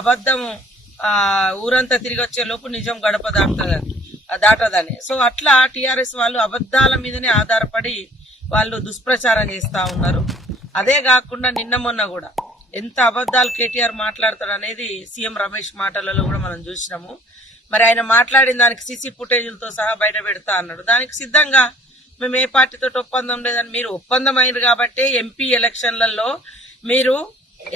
అబద్ధము ఊరంతా తిరిగి వచ్చే లోపు నిజం గడప దాటదని. సో అట్లా టీఆర్ఎస్ వాళ్ళు అబద్ధాల మీదనే ఆధారపడి వాళ్ళు దుష్ప్రచారం చేస్తా ఉన్నారు. అదే కాకుండా నిన్న మొన్న కూడా ఎంత అబద్ధాలు కేటీఆర్ మాట్లాడతాడు అనేది సీఎం రమేష్ మాటలలో కూడా మనం చూసినాము. మరి ఆయన మాట్లాడిన దానికి సీసీ ఫుటేజీలతో సహా బయట పెడతా అన్నాడు. దానికి సిద్ధంగా మేము ఏ పార్టీతో ఒప్పందం లేదని, మీరు ఒప్పందం అయినరు కాబట్టి ఎంపీ ఎలక్షన్లలో మీరు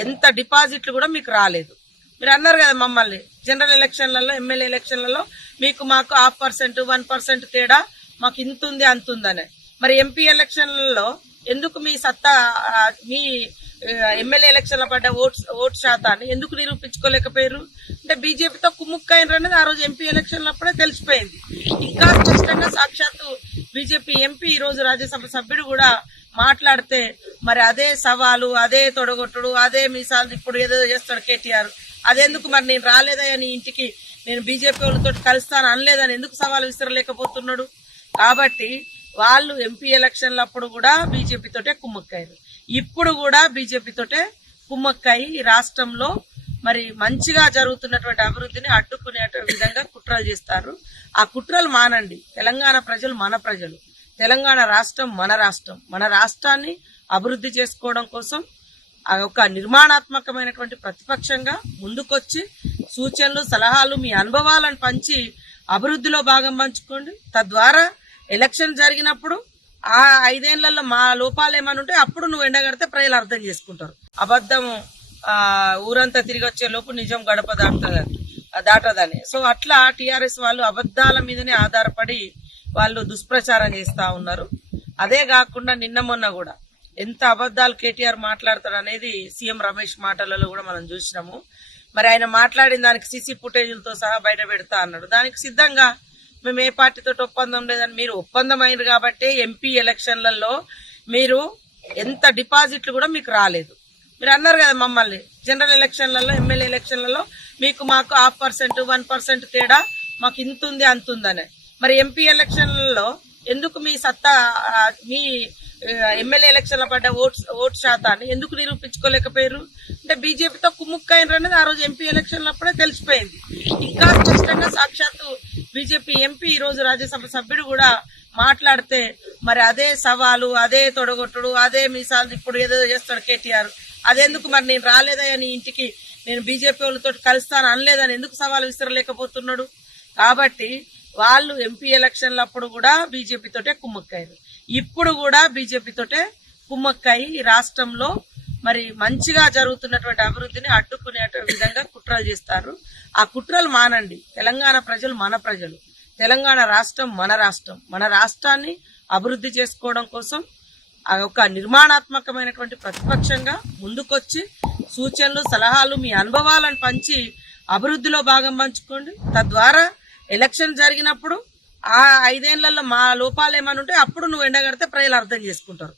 ఎంత డిపాజిట్లు కూడా మీకు రాలేదు. మీరు అన్నారు కదా మమ్మల్ని జనరల్ ఎలక్షన్లలో ఎమ్మెల్యే ఎలక్షన్లలో మీకు మాకు 0.5% 1% తేడా మాకు ఇంతుంది అంతుందనే. మరి ఎంపీ ఎలక్షన్లలో ఎందుకు మీ సత్తా మీ ఎమ్మెల్యే ఎలక్షన్ల పడ్డ ఓటు శాతాన్ని ఎందుకు నిరూపించుకోలేకపోయారు? అంటే బీజేపీతో కుమ్ముక్కైనరు అనేది ఆ రోజు ఎంపీ ఎలక్షన్లప్పుడే తెలిసిపోయింది. ఇంకా స్పష్టంగా సాక్షాత్తు బీజేపీ ఎంపీ ఈ రోజు రాజ్యసభ సభ్యుడు కూడా మాట్లాడితే మరి అదే సవాలు, అదే తొడగొట్టుడు, అదే మీసాలు ఇప్పుడు ఏదో చేస్తాడు కేటీఆర్. అదెందుకు మరి నేను రాలేదయ్యా నీ ఇంటికి, నేను బీజేపీ వాళ్ళతో కలుస్తాను అనలేదని ఎందుకు సవాలు విసరలేకపోతున్నాడు? కాబట్టి వాళ్ళు ఎంపీ ఎలక్షన్లప్పుడు కూడా బీజేపీతోటే కుమ్మక్కారు, ఇప్పుడు కూడా బీజేపీతోటే కుమ్మక్కాయి ఈ రాష్ట్రంలో మరి మంచిగా జరుగుతున్నటువంటి అభివృద్ధిని అడ్డుకునే విధంగా కుట్రలు చేస్తారు. ఆ కుట్రలు మానండి. తెలంగాణ ప్రజలు మన ప్రజలు, తెలంగాణ రాష్ట్రం మన రాష్ట్రం. మన రాష్ట్రాన్ని అభివృద్ధి చేసుకోవడం కోసం ఒక నిర్మాణాత్మకమైనటువంటి ప్రతిపక్షంగా ముందుకొచ్చి సూచనలు, సలహాలు, మీ అనుభవాలను పంచి అభివృద్ధిలో భాగం పంచుకోండి. తద్వారా ఎలక్షన్ జరిగినప్పుడు ఆ 5 ఏళ్లలో మా లోపాలు ఏమైనా ఉంటే అప్పుడు నువ్వు ఎండగడితే ప్రజలు అర్థం చేసుకుంటారు. అబద్ధము ఊరంతా తిరిగి వచ్చే లోపు నిజం గడప దాటదని. సో అట్లా టీఆర్ఎస్ వాళ్ళు అబద్ధాల మీదనే ఆధారపడి వాళ్ళు దుష్ప్రచారం చేస్తా ఉన్నారు. అదే కాకుండా నిన్న మొన్న కూడా ఎంత అబద్ధాలు కేటీఆర్ మాట్లాడతాడు అనేది సీఎం రమేష్ మాటలలో కూడా మనం చూసినాము. మరి ఆయన మాట్లాడిన దానికి సీసీ ఫుటేజీలతో సహా బయట పెడతా అన్నాడు. దానికి సిద్ధంగా మేము ఏ పార్టీతో ఒప్పందం లేదని, మీరు ఒప్పందం అయినరు కాబట్టి ఎంపీ ఎలక్షన్లలో మీరు ఎంత డిపాజిట్లు కూడా మీకు రాలేదు. మీరు అన్నారు కదా మమ్మల్ని జనరల్ ఎలక్షన్లలో ఎమ్మెల్యే ఎలక్షన్లలో మీకు మాకు 0.5% 1% తేడా మాకు ఇంతుంది అంతుందనే. మరి ఎంపీ ఎలక్షన్లలో ఎందుకు మీ సత్తా మీ ఎమ్మెల్యే ఎలక్షన్ల పడ్డ ఓటు శాతాన్ని ఎందుకు నిరూపించుకోలేకపోయారు? అంటే బీజేపీతో కుమ్ముక్కైనరు అనేది ఆ రోజు ఎంపీ ఎలక్షన్లప్పుడే తెలిసిపోయింది. ఇంకా స్పష్టంగా సాక్షాత్తు బీజేపీ ఎంపీ ఈ రోజు రాజ్యసభ సభ్యుడు కూడా మాట్లాడితే మరి అదే సవాలు, అదే తొడగొట్టుడు, అదే మీసాలు ఇప్పుడు ఏదో చేస్తాడు కేటీఆర్. అదెందుకు మరి నేను రాలేదయ్యా నీ ఇంటికి, నేను బీజేపీ వాళ్ళతో కలుస్తాను అనలేదని ఎందుకు సవాలు విసరలేకపోతున్నాడు? కాబట్టి వాళ్ళు ఎంపీ ఎలక్షన్లప్పుడు కూడా బీజేపీతోటే కుమ్మక్కారు, ఇప్పుడు కూడా బీజేపీతోటే కుమ్మక్కాయి ఈ రాష్ట్రంలో మరి మంచిగా జరుగుతున్నటువంటి అభివృద్ధిని అడ్డుకునే విధంగా కుట్రలు చేస్తారు. ఆ కుట్రలు మానండి. తెలంగాణ ప్రజలు మన ప్రజలు, తెలంగాణ రాష్ట్రం మన రాష్ట్రం. మన రాష్ట్రాన్ని అభివృద్ధి చేసుకోవడం కోసం ఒక నిర్మాణాత్మకమైనటువంటి ప్రతిపక్షంగా ముందుకొచ్చి సూచనలు, సలహాలు, మీ అనుభవాలను పంచి అభివృద్ధిలో భాగం పంచుకోండి. తద్వారా ఎలక్షన్ జరిగినప్పుడు ఆ 5 ఏళ్లలో మా లోపాలు ఏమైనా ఉంటే అప్పుడు నువ్వు ఎండగడితే ప్రజలు అర్థం చేసుకుంటారు.